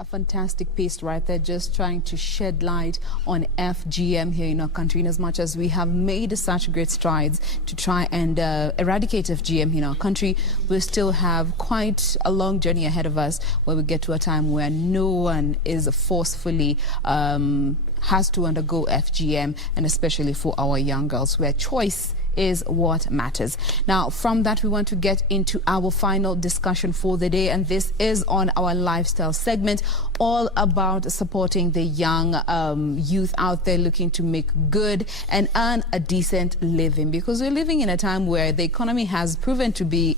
A fantastic piece right there, just trying to shed light on FGM here in our country. In as much as we have made such great strides to try and eradicate FGM in our country, we still have quite a long journey ahead of us where we get to a time where no one is forcefully has to undergo FGM, and especially for our young girls, where choice is what matters. Now, from that, we want to get into our final discussion for the day, and this is on our lifestyle segment, all about supporting the young youth out there looking to make good and earn a decent living, because we're living in a time where the economy has proven to be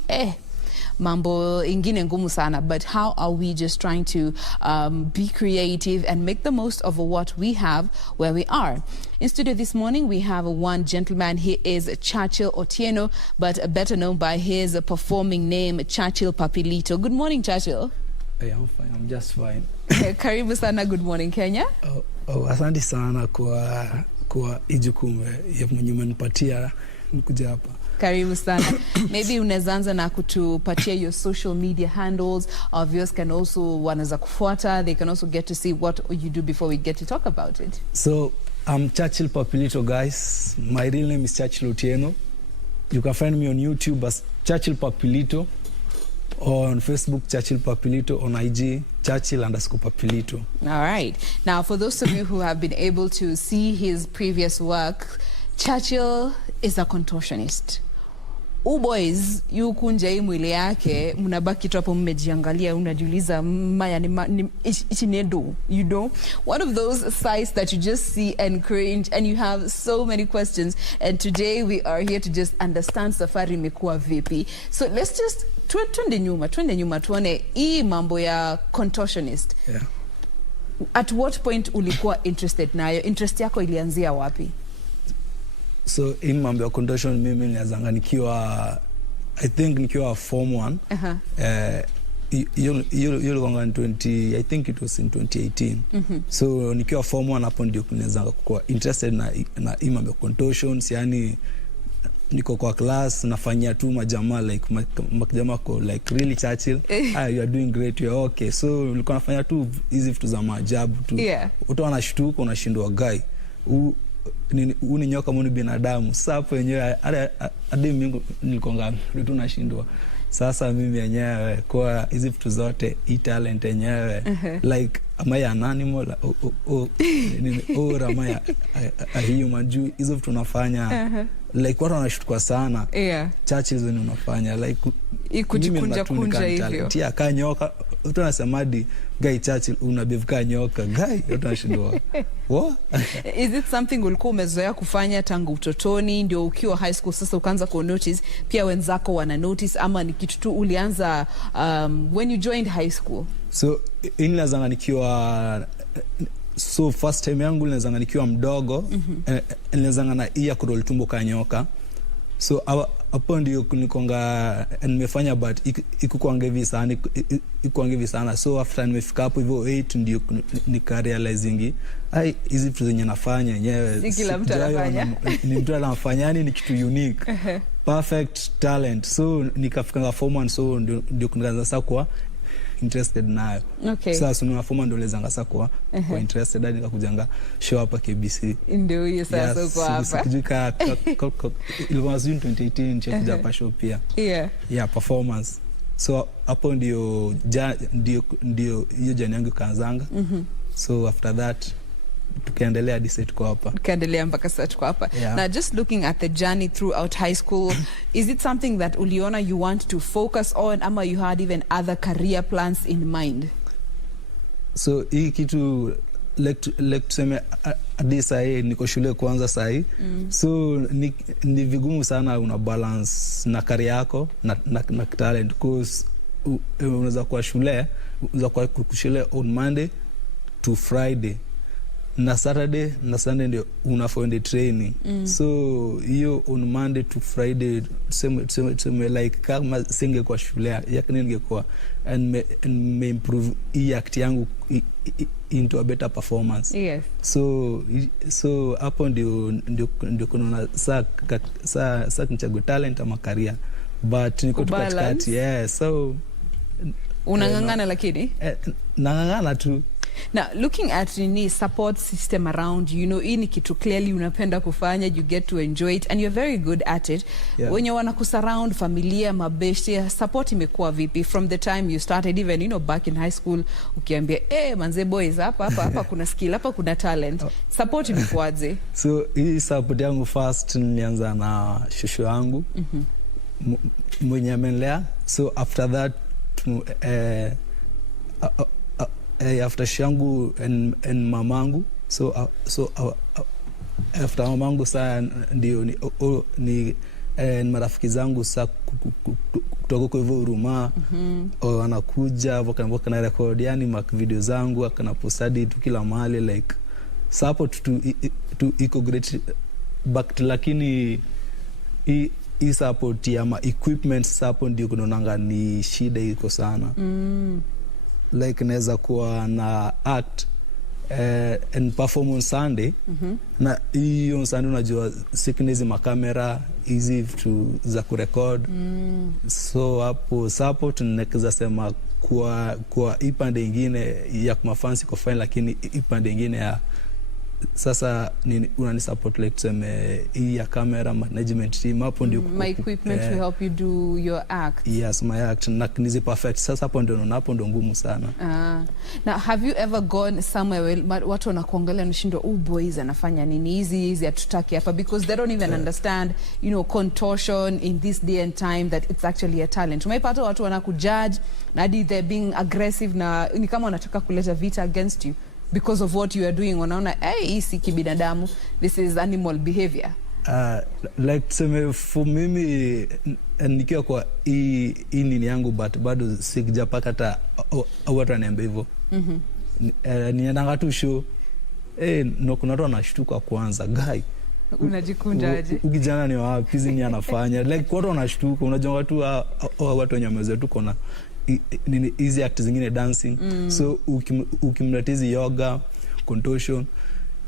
mambo ingine ngumu sana, but how are we just trying to be creative and make the most of what we have where we are? In studio this morning, we have one gentleman. He is Churchill Otieno, but better known by his performing name, Churchill Papilito. Good morning, Churchill. Hey, I'm fine. I'm just fine. Karibu sana. Good morning, Kenya. Asante sana kwa ijukumu ya mnyumenipatia nikuja hapa. Karibu sana. Maybe unaweza anza na kutupatia your social media handles. Our viewers can also wanaweza kufuata. They can also get to see what you do before we get to talk about it. So, I'm Churchill Papilito, guys. My real name is Churchill Otieno. You can find me on YouTube as Churchill Papilito, on Facebook Churchill Papilito, on IG Churchill_Papilito. All right. Now, for those of you who have been able to see his previous work, Churchill is a contortionist. Boys, you kunja hii mwili yake, mnabaki tu hapo mmejiangalia, unajiuliza maya ni ichinedo, you know? One of those sites that you just see and cringe, and you have so many questions. And today we are here to just understand safari imekuwa vipi. So let's just twende nyuma tuone hii mambo ya contortionist. Yeah. At what point ulikuwa interested nayo? Interest yako ilianzia wapi? So in mambo ya contortion mimi nilianza nikiwa nikiwa form 1. I think it was in 2018. So nikiwa form 1 hapo ndio nilianza kuwa interested na mambo ya contortions, yani niko kwa class nafanyia tu majamaa like majamaa ko like really Churchill, you are doing great, you are okay. So nilikuwa nafanya tu hizi vitu za maajabu tu. Watu wanashtuka, unashindwa guy ni nyoka mimi binadamu. Sasa hapo yenyewe hadi mimi nilikonga tu nashindwa. Sasa mimi yenyewe kwa hizi vitu zote talent yenyewe like am I an animal or am I a human? Juu hizo vitu tunafanya like watu wanashtuka sana. Churchill hizo unafanya like kujikunja hivyo. Tia kanyoka utanasema guy Churchill unabevika nyoka guy utanashindwa. What? Is it something ulikuwa umezoea kufanya tangu utotoni ndio ukiwa high school sasa ukaanza ku notice pia wenzako wana notice, ama ni kitu tu ulianza when you joined high school? So nilizanga nikiwa first time yangu nilizanga nikiwa mdogo. Nilizanga na iya kurol tumbo kanyoka. So hapo ndio nikonga nimefanya but ikukuanga hivi sana. So after nimefika hapo hivyo 8 ndio nikarealizing hizi vitu zenye nafanya yenyewe kila mtu anafanya. Ni mtu anafanya, yani ni kitu unique. Perfect talent. So nikafika form 1, so ndio kuanza sasa kwa interested nayo. Sasa na form ndio lezanga sasa kwa interested hadi nikakujanga show hapa KBC. Ndio hiyo sasa uko hapa. Sikujika ilikuwa 2018 nilikuja hapa show pia. Performance. So hapo ndio hiyo jani yangu kaanzanga. So after that tukaendelea decide kwa hapa. Tukaendelea mpaka sasa tuko hapa. Now just looking at the journey throughout high school, is it something that uliona you want to focus on, ama you had even other career plans in mind? So hii kitu like tuseme hadi sahi niko shule kwanza sahi. So ni vigumu sana una balance na career yako na talent, because unaweza kuwa shule, unaweza kuwa shule on Monday to Friday, na Saturday na Sunday ndio unafanya training. So hiyo on Monday to Friday same like kama singe kwa shule yake ningekuwa and me improve hii act yangu into a better performance. So hapo ndio kuna saa nichague talent ama career, but niko tu katikati. So Unangangana lakini? Nangangana tu. Now, looking at the support system around you, ini kitu clearly unapenda kufanya, you get to enjoy it and you're very good at it. Yeah. When you wanakusurround familia, mabeshte, support imekuwa vipi from the time you started, even back in high school, ukiambia manze boys hapa kuna skill, hapa kuna talent. Support imekuwaje? So hii support yangu first nilianza na shushu yangu mwenye amenilea. So after that after shangu and mamangu, so after mamangu saa ndio ni marafiki zangu saa kutoka kwa hivyo Huruma wanakuja wakana record yani mak video zangu wakana postadi tu kila mahali like support to iko great but lakini hii support ya ma equipment support ndio kunaonanga ni shida iko sana. Like naweza kuwa na act and perform on Sunday na hiyo Sunday unajua sickness ma camera easy to za kurecord so hapo support naweza sema kwa ipande nyingine ya kumafansi kwa fine lakini ipande nyingine ya sasa unani support like tuseme hii ya camera management team hapo ndio my equipment will help you do your act. Yes, my act na nizi perfect sasa hapo ndio ngumu sana. Now have you ever gone somewhere where watu wanakuangalia nashindwa boys anafanya nini hizi atutaki hapa because they don't even understand contortion in this day and time that it's actually a talent. Umeipata watu wanakujudge na they're being aggressive na ni kama wanataka kuleta vita against you because of what you are doing, wanaona hii si kibinadamu, this is animal behavior. Like tuseme for mimi nikiwa kwa hii nini yangu but bado sikijapaka hata watu wanaambia hivyo. Niendanga tu show kuna watu wanashtuka kwanza guy unajikunja aje ukijana ni wapi ni anafanya like watu wanashtuka unajua watu wenye wamezoea tu kona nini easy act zingine dancing so ukimletizi yoga contortion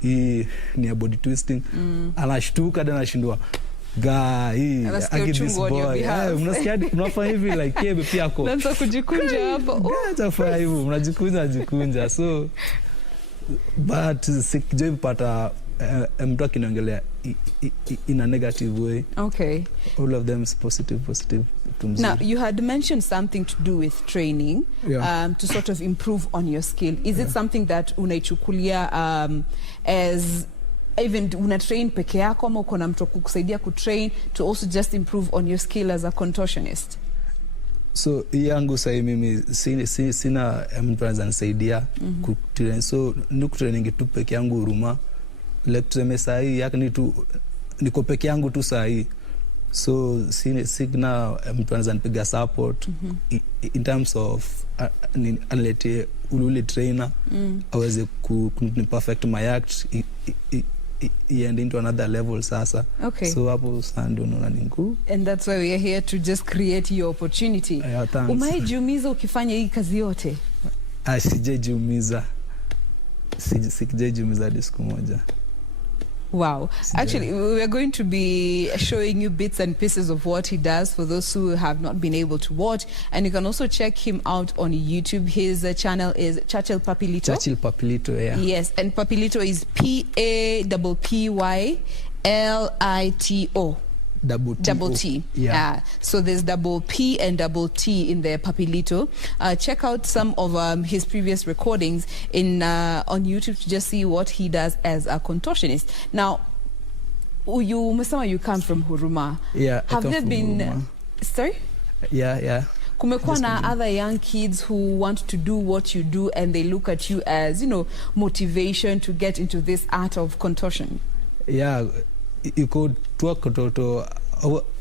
hii ni body twisting anashtuka na anashindwa guy I give this boy unasikia hivi like yeye pia yako naanza kujikunja hapo hata hivyo unajikunja so but sikijipata mtu akiongelea in a negative way. Okay. All of them is positive. Now, you had mentioned something to do with training, to sort of improve on your skill. Is it something that unaichukulia as even una train peke yako ama uko na mtu kukusaidia kutrain to also just improve on your skill as a contortionist? So yangu sai mimi sina mtu ananisaidia kutrain so training tu peke yangu Huruma like tuseme sahi yakini tu niko peke yangu tu sahi so sina mtu ananipiga support in terms of unlete ule trainer aweze ku perfect my act and into another level sasa. Okay. So hapo sando naona ningu and that's why we are here to just create your opportunity. Umaijumiza ukifanya hii kazi yote? Sijajumiza siku moja. Wow. Actually, we're going to be showing you bits and pieces of what he does for those who have not been able to watch. And you can also check him out on YouTube. His channel is Churchill Papilito. Churchill Papilito, yeah. Yes, and Papilito is PAPPYLITO. Double T. Yeah. So there's double P and double T in the Papilito. Check out some of his previous recordings on YouTube to just see what he does as a contortionist. Now, you come from Huruma. Yeah. Have there been Huruma. Sorry? Yeah. Kumekuwa na other young kids who want to do what you do and they look at you as, motivation to get into this art of contortion. Yeah. Iko tuwa kutoto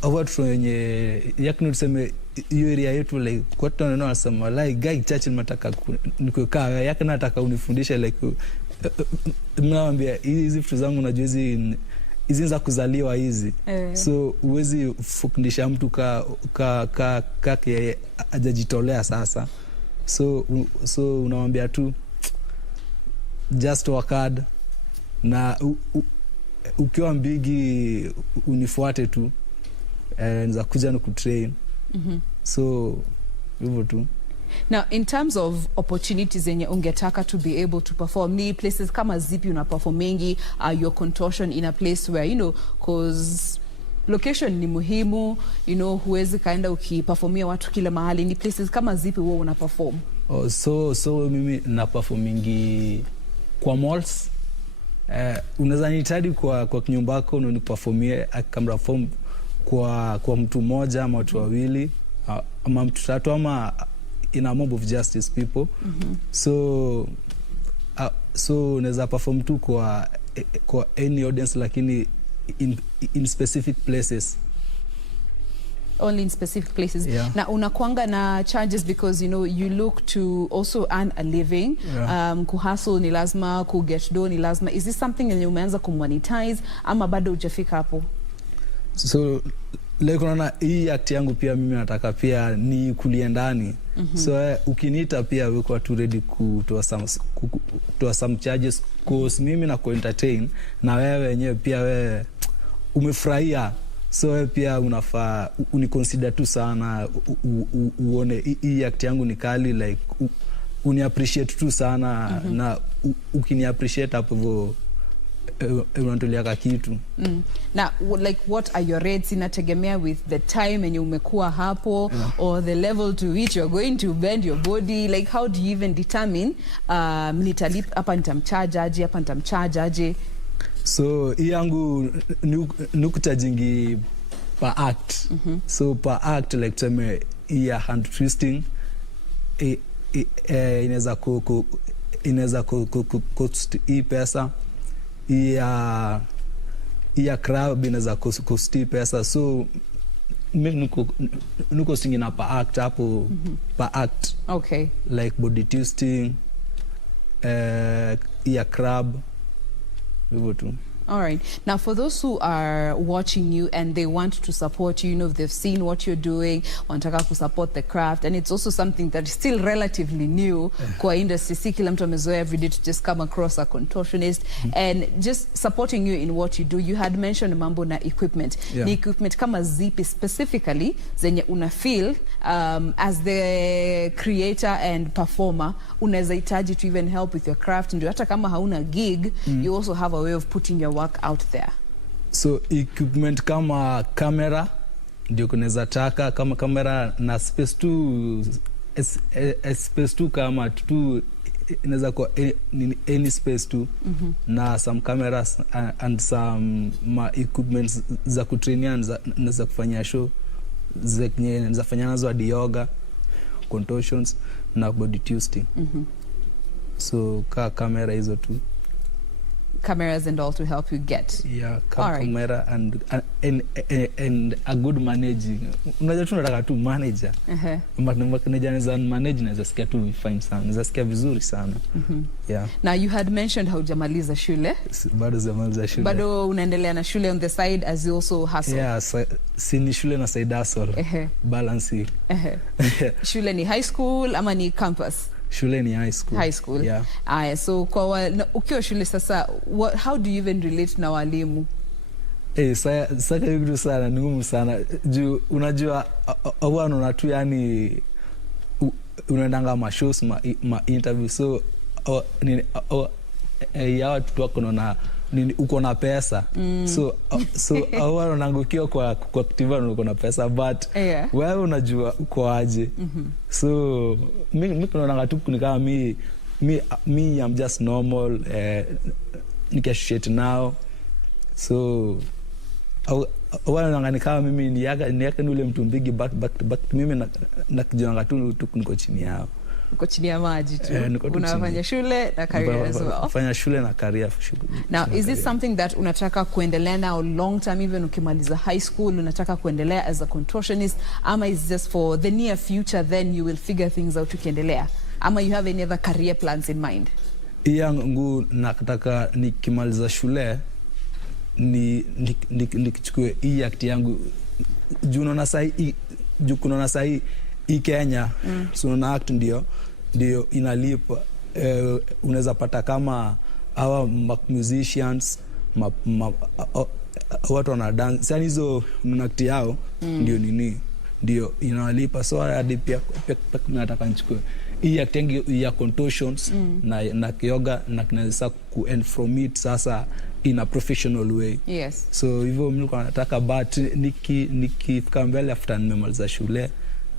watu wenye yakini tuseme hiyo area yetu like kwa watu wanasema like guy Churchill mataka nikukaa yakini nataka unifundishe like mnaambia hizi vitu zangu najua hizi za kuzaliwa hizi so uwezi kufundisha mtu kake hajajitolea sasa so unamwambia tu just work hard na ukiwa mbigi unifuate tu niza kuja na kutrain so hivyo tu. Now, in terms of opportunities zenye ungetaka to be able to perform, ni places kama zipi una performingi, your contortion in a place where, you know, cause location ni muhimu, you know, huwezi kaenda ukiperformia watu kila mahali, ni places kama zipi wewe una perform? So mimi na performingi kwa malls. Unaweza nitadi kwa kinyumba yako ni performie kamera form kwa mtu mmoja ama watu wawili ama mtu tatu ama in a mob of justice people. So unaweza perform tu kwa any audience, lakini in specific places. Only in specific places. Yeah. Na unakuanga na charges because, you know, you look to also earn a living. Yeah. Kuhustle ni lazima, kuget dough ni lazima. Is this something that umeanza kumonetize ama bado hujafika hapo? So like unaona hii act yangu pia mimi nataka pia ni kulie ndani. So ukiniita pia wewe tu ready kutoa some charges cause mimi na entertain na wewe wenyewe pia wewe umefurahia. So wewe pia unafaa uniconsider tu sana, uone hii act yangu ni kali, like uni appreciate tu sana. Na ukini appreciate hapo hivyo unatolea kitu. Now, like, what are your rates? Inategemea with the time and umekuwa hapo, or the level to which you're going to bend your body. Like, how do you even determine nitalip hapa nitamcharge aje, hapa nitamcharge aje? So hii yangu nukutajingi per act. So per act, like tuseme hii hand twisting inaweza cost hii pesa. Hii crab inaweza cost hii pesa. So mimi nuko singina per act hapo. Per act. Okay. Like body twisting, hii crab, hivyo tu. All right. Now, for those who are watching you and they want to support you, you know, if they've seen what you're doing, wanataka to support the craft, and it's also something that is still relatively new kwa industry. Si kila mtu amezoea every day to just come across a contortionist and just supporting you in what you do. You had mentioned mambo na equipment. Yeah. Ni equipment kama zipi specifically zenye una feel as the creator and performer unaweza hitaji to even help with your craft, ndio hata kama hauna gig, you also have a way of putting your work out there? So equipment kama camera ndio kunaweza taka, kama camera na space tu kama tu inaweza kwa any space tu. Na some cameras and some equipments za kutrainia na za kufanya show zenye za fanya nazo hadi yoga, contortions na body twisting. So camera hizo tu. Cameras and all to help you get. Yeah, camera and a good managing. Unajua tu nataka tu manager. Manager anaweza manage na zasikia tu fine sana. Zasikia vizuri sana. Yeah. Now, you had mentioned hujamaliza shule. Bado zamaliza shule. Bado unaendelea na shule on the side as you also hustle. Yeah, si ni shule na side hustle. Balance. Shule ni high school ama ni campus? Shule ni high school. High school. Yeah. So kwa ukiwa shule sasa, how do you even relate na walimu? Saka yudu sana, ni ngumu sana. Juu unajua wana tu yani unaendanga ma shows, ma interview. So ya watu wako na uko na pesa. So wanaangukia kwa active uko na pesa, but wewe unajua uko aje. So mimi naona tu ni kama me I'm just normal, nikashit now. So wanaona ni kama mimi ni yaka ule mtu mbigi back mimi na kijana tu niko chini yao. Uko chini ya maji tu. Unafanya shule na career as well. Fanya shule na career. Now, is this something that unataka kuendelea now long term, even ukimaliza high school unataka kuendelea as a contortionist, ama is just for the near future, then you will figure things out ukiendelea, ama you have any other career plans in mind? Yangu nataka nikimaliza shule nikichukue hii act yangu juu kuna sahi hii Kenya. So na act ndio inalipa. Unaweza pata kama hawa musicians watu wana dance, yani hizo act yao ndio ndio inawalipa. So hadi pia nataka nichukue hii acting ya Contortions na yoga na kinaweza ku end from it sasa in a professional way. Yes. So hivyo mimi nataka, but nikifika mbele after nimemaliza shule,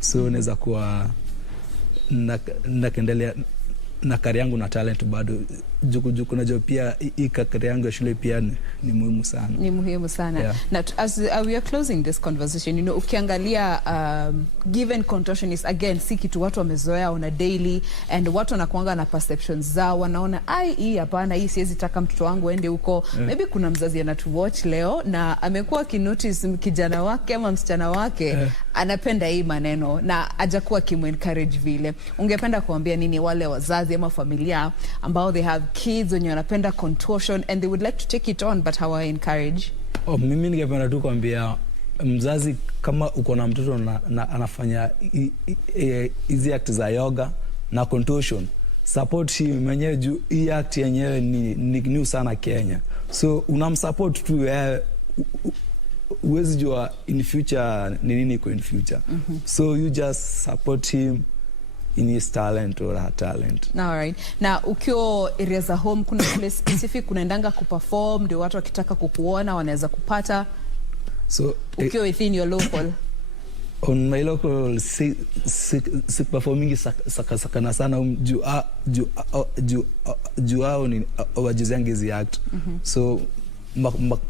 so naweza kuwa naendelea na kari yangu na talent bado juku najua pia hii kari yangu ya shule pia ni muhimu sana. Ni muhimu sana. Yeah. Now, as we are closing this conversation, you know, ukiangalia given Contortionist again si kitu watu wamezoea on a daily, and watu wanakuanga na perceptions zao, wanaona hii hapana, hii siwezi taka mtoto wangu ende huko. Maybe kuna mzazi anatu watch leo na amekuwa akinotice kijana wake ama msichana wake anapenda hii maneno na hajakuwa kimu-encourage vile. Ungependa kuambia nini wale wazazi ama familia ambao they have kids wenye wanapenda contortion and they would like to take it on but hawa encourage? Mimi ningependa tu kuambia mzazi, kama uko na mtoto na anafanya hizi act za yoga na contortion, support him mwenyewe juu hii act yenyewe ni new sana Kenya. So unamsupport tu, uwezi jua in future ni nini iko in future. So you just support him in his talent or her talent. All right. Na ukiwa area za home, kuna place specific unaendanga kuperform ndio watu wakitaka kukuona wanaweza kupata? So ukiwa within your local? On my local si performing sakana sana juu hao ni wajizi hizi act. So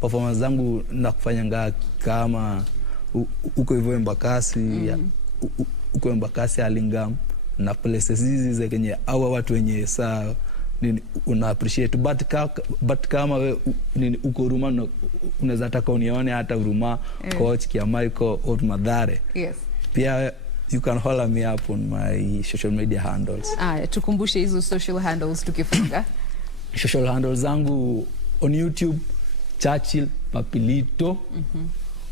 performance zangu nakufanyanga kama uko hivyo Embakasi, uko Embakasi Alingam na places hizi za Kenya, hawa watu wenye saa una appreciate, but kama we uko Huruma unaweza taka unione hata Huruma, Coach Kiamaiko or Madhare. Yes. Pia you can follow me up on my social media handles. Tukumbushe hizo social handles tukifunga. Social handles zangu on YouTube Churchill Papilito,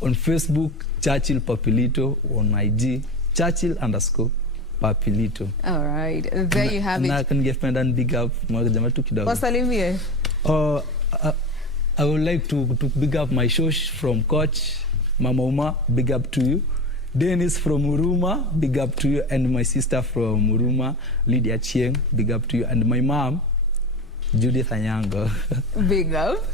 on Facebook Churchill Papilito, on IG Churchill_Papilito. All right, there you have it. Na can give me big up jamaa tu kidogo. Wasalimie. I would like to big up my shosh from Coach Mama Uma, big up to you. Dennis from Huruma, big up to you, and my sister from Huruma, Lydia Chieng, big up to you, and my mom Judith Anyango. Big up.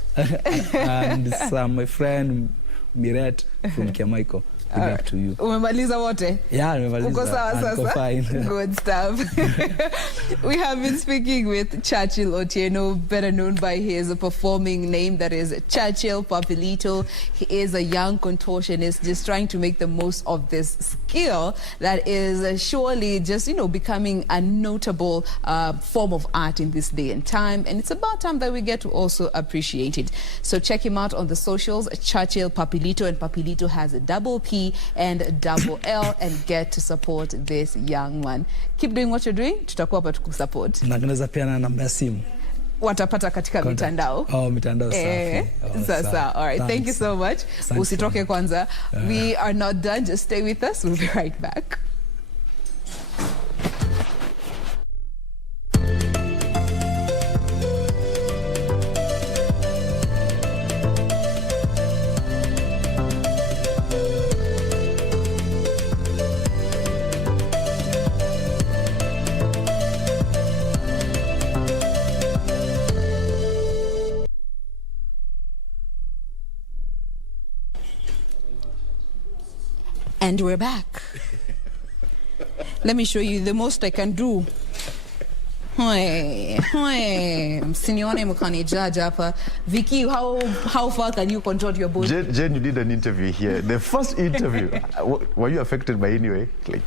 And my friend Miret from Kiamaiko. Big up to you. Umemaliza wote? Yeah, umemaliza. Uko sawa sasa? Fine. Good stuff. We have been speaking with Churchill Otieno, better known by his performing name that is Churchill Papilito. He is a young contortionist just trying to make the most of this skill that is surely just, you know, becoming a notable form of art in this day and time. And it's about time that we get to also appreciate it. So check him out on the socials, Churchill Papilito, and Papilito has a double P and double L, and get to support this young man. Keep doing what you're doing. Tutakuwa hapa tukusupport. Na kunaweza pia na namba ya simu. Watapata katika mitandao. Mitandao safi. Sasa. All right. Thank you so much. Usitoke kwanza. We are not done. Just stay with us. We'll be right back. And we're back. Let me show you the most I can do. Msinione mkani judge hapa. Vicky, how far can you control your body? Jain, you did an interview here. The first interview, were you affected by anyway? Like,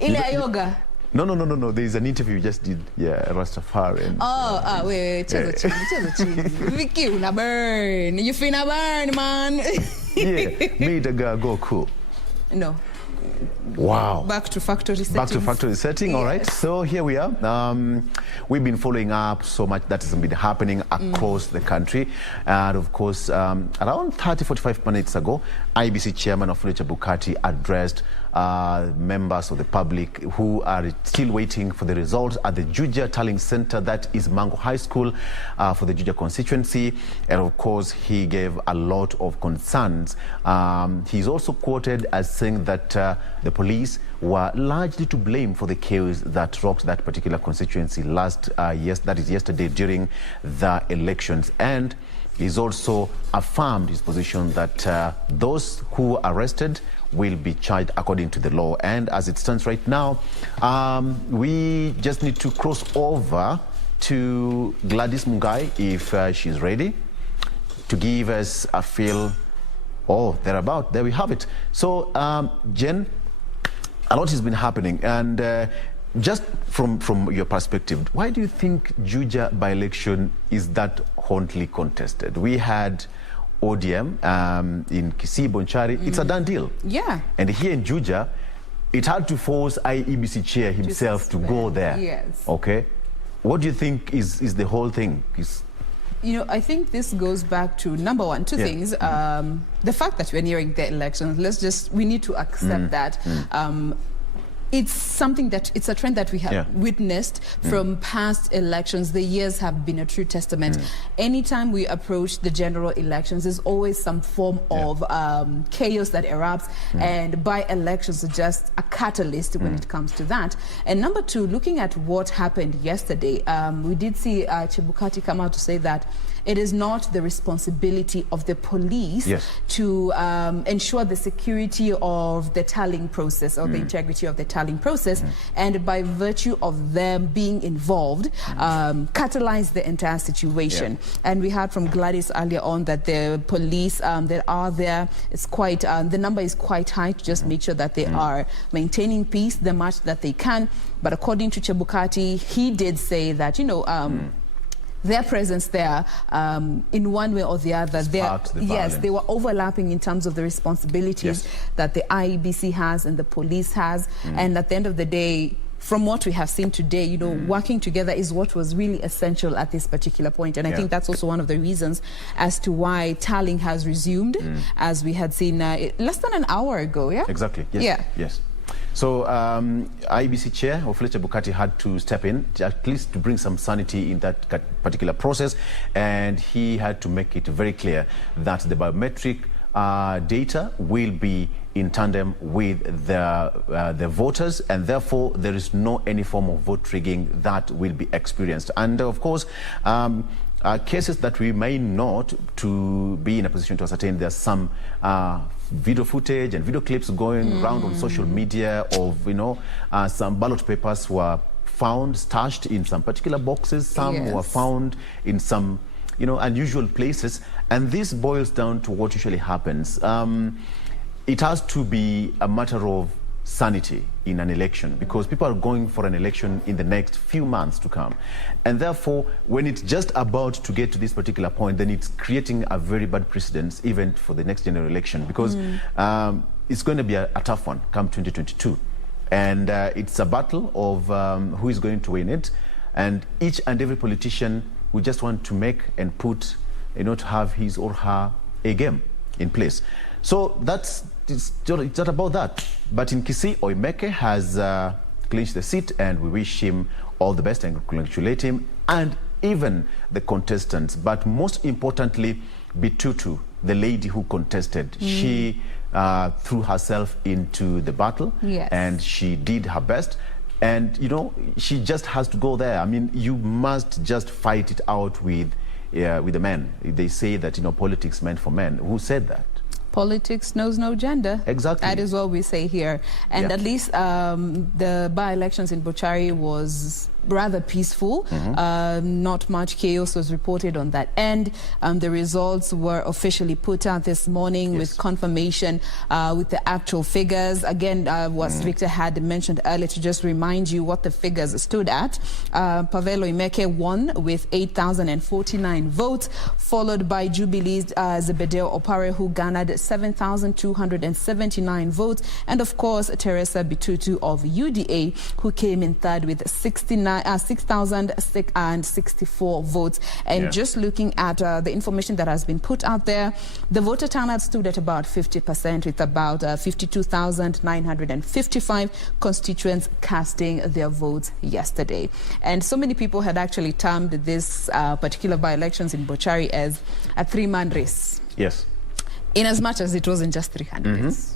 Ile yoga? No. There is an interview you just did. Yeah, Rastafari. Wait, cheza chini. Vicky, una burn. You finna burn, man. Yeah, made the girl go cool. No. Wow. Back to factory settings. Back to factory setting, yes. All right. So here we are. We've been following up so much that has been happening across the country. And of course, around 30-45 minutes ago, IBC Chairman of Fletcher Bukati addressed members of the public who are still waiting for the results at the Juja Tallying Center, that is Mango High School, for the Juja constituency. And of course, he gave a lot of concerns. He's also quoted as saying that the police were largely to blame for the chaos that rocked that particular constituency yesterday during the elections. And he's also affirmed his position that those who were arrested will be charged according to the law. And as it stands right now, we just need to cross over to Gladys Mungai if she's ready to give us a feel. Oh, thereabout. There we have it. So, Jain, a lot has been happening, and just from your perspective, why do you think Juja by-election is that hotly contested? We had ODM in KBC Bonchari. It's a done deal. Yeah. And here in Juja, it had to force IEBC chair himself to go there. Yes. Okay. What do you think is the whole thing? You know, I think this goes back to, number one, two things. The fact that we're nearing the elections, we need to accept that. It's something that, it's a trend that we have witnessed from past elections. The years have been a true testament. Anytime we approach the general elections, there's always some form of chaos that erupts, and by-elections are just a catalyst when it comes to that. And number two, looking at what happened yesterday, we did see Chebukati come out to say that it is not the responsibility of the police to ensure the security of the tallying process or the integrity of the tallying process, and by virtue of them being involved, catalyze the entire situation. And we heard from Gladys earlier on that the police that are there, it's quite, the number is quite high to just make sure that they are maintaining peace the much that they can. But according to Chebukati, he did say that, you know, their presence there, in one way or the other, they were overlapping in terms of the responsibilities that the IEBC has and the police has. And at the end of the day, from what we have seen today, you know, working together is what was really essential at this particular point. And I think that's also one of the reasons as to why tallying has resumed, as we had seen less than an hour ago, Exactly, yes. So IEBC chair, Ofule Chebukati, had to step in, at least to bring some sanity in that particular process, and he had to make it very clear that the biometric data will be in tandem with the voters, and therefore there is no any form of vote rigging that will be experienced. And of course, cases that we may not to be in a position to ascertain, there's some video footage and video clips going around on social media of, you know, some ballot papers were found stashed in some particular boxes, some were found in some, you know, unusual places. And this boils down to what usually happens. It has to be a matter of sanity in an election, because people are going for an election in the next few months to come. And therefore, when it's just about to get to this particular point, then it's creating a very bad precedent even for the next general election, because it's going to be a tough one come 2022. And it's a battle of who is going to win it. And each and every politician will just want to make and put, you know, to have his or her A game in place. So it's not about that. But in KBC, Oimeke has clinched the seat, and we wish him all the best and congratulate him, and even the contestants. But most importantly, Bitutu, the lady who contested, she threw herself into the battle, and she did her best. And, you know, she just has to go there. I mean, you must just fight it out with the men. They say that, you know, politics meant for men. Who said that? Politics knows no gender. Exactly. That is what we say here. And at least the by-elections in Bochari was rather peaceful. Not much chaos was reported on that end. The results were officially put out this morning with confirmation with the actual figures. Again, what Victor had mentioned earlier, to just remind you what the figures stood at. Pavel Oimeke won with 8,049 votes, followed by Jubilee's Zebedeo Opare, who garnered 7,279 votes, and of course Teresa Bitutu of UDA, who came in third with 69 6,064 votes. And just looking at the information that has been put out there, the voter turnout stood at about 50%, with about 52,955 constituents casting their votes yesterday. And so many people had actually termed this particular by-elections in Bochari as a three-man race. Yes. In as much as it wasn't just 3 candidates.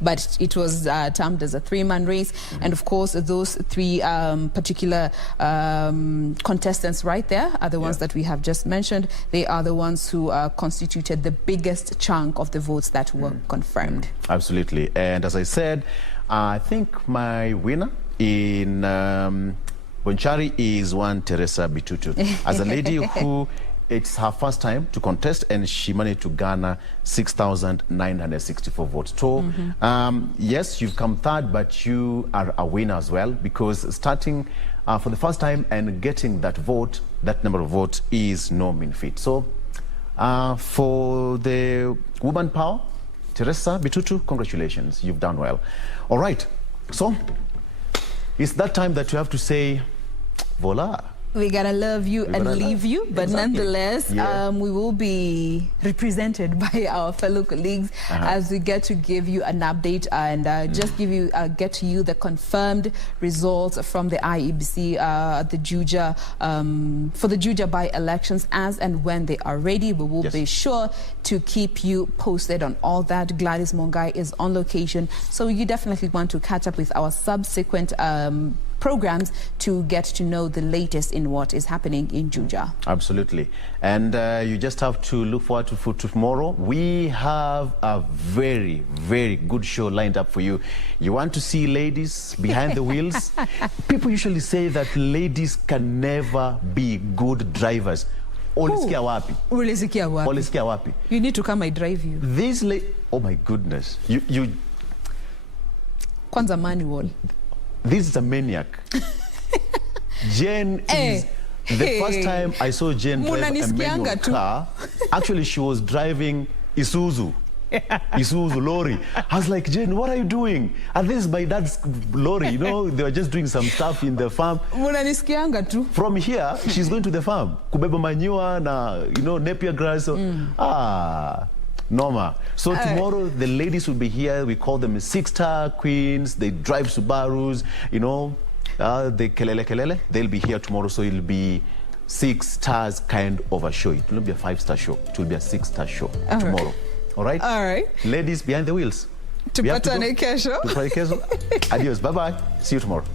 But it was termed as a three-man race. And of course, those 3 particular contestants right there are the ones that we have just mentioned. They are the ones who constituted the biggest chunk of the votes that were confirmed. Absolutely. And as I said, I think my winner in Bonchari is one Teresa Bitutu. As a lady who it's her first time to contest, and she managed to garner 6,964 votes. So, yes, you've come third, but you are a winner as well, because starting for the first time and getting that vote, that number of votes, is no mean feat. So, for the woman power, Teresa Bitutu, congratulations, you've done well. All right, so it's that time that you have to say, voila. We gotta love you and leave you, but nonetheless, we will be represented by our fellow colleagues as we get to give you an update and just give you get to you the confirmed results from the IEBC, the Juja for the Juja by-elections as and when they are ready. We will be sure to keep you posted on all that. Gladys Mongai is on location, so you definitely want to catch up with our subsequent programs to get to know the latest in what is happening in Juja. Absolutely. And you just have to look forward to tomorrow. We have a very, very good show lined up for you. You want to see ladies behind the wheels? People usually say that ladies can never be good drivers. Olisikia wapi? Olisikia wapi? Olisikia wapi? You need to come, I drive you. This oh my goodness. Kwanza manual. This is a maniac. Jain is the first time I saw Jain drive a manual car. Actually, she was driving Isuzu. Isuzu lorry. I was like, Jain, what are you doing? And this is my dad's lorry. You know, they were just doing some stuff in the farm. From here, she's going to the farm. Kubeba manure na, you know, Napier grass. So, Norma. So tomorrow the ladies will be here. We call them 6-star queens. They drive Subarus, you know, the kelele. They'll be here tomorrow. So it'll be 6 stars kind of a show. It will not be a 5-star show. It will be a 6-star show tomorrow. All right? All right. Ladies behind the wheels. Tupatane kesho. Adios. Bye-bye. See you tomorrow.